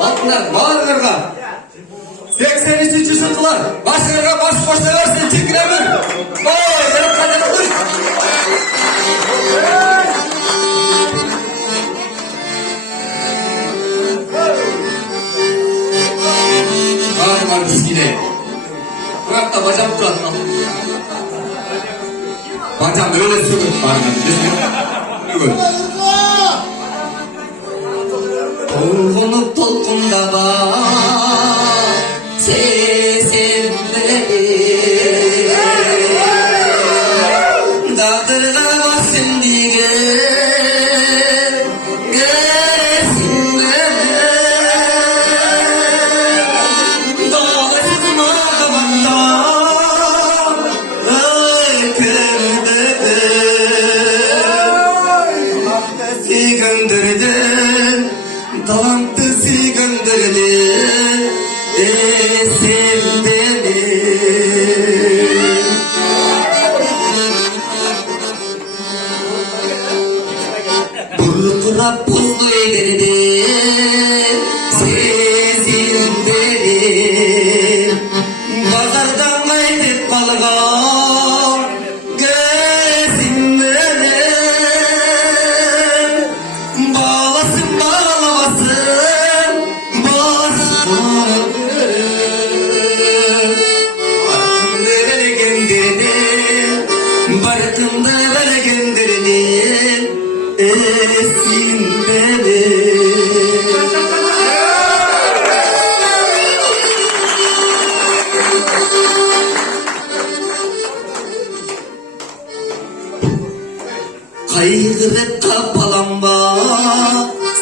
Altınlar, bağırlarga. 83. sınıflar. Başlarga baş koştarsın çekilemir. Oy, yarım kadar kuş. Bağırma miskine. Bırak da bacam bırakma. Bacam öyle sürür. Bağırma. Dolgunu dolgunda var sesimde dağdırga basın diye gözümde dağdırma kabanda öykümde gönderdim Dağıntısı gönderdi esin beni Burkura buzlu ederdi sesin beni Pazardan maydet balığa gözün beni Bağlasın bağlamasın Barkımda böyle gönderini esin beni Kaygırıp kapalamba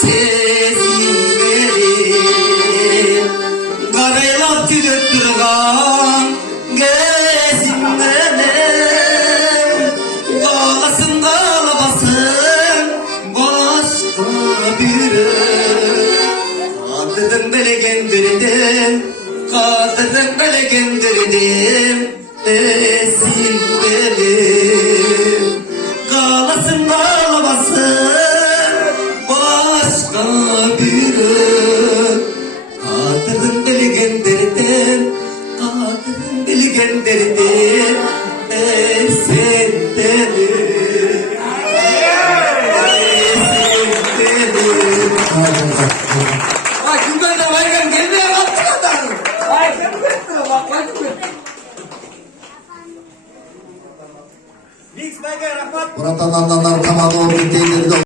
sesin beni Karaylap tüdöttürgan gözün beni Bağlasın bağlamasın başka biri Kadırın beni gönderdim Kadırın beni gönderdim esin benim Kalasın bağlamasın başka biri Kadırın beni gönderdim Kadırın beni gönderdim esin benim Bak şimdi de baykan gelmeye kalktı kadar. Ay sen mi bak bak. Buradan anlamlar kama doğru gitti.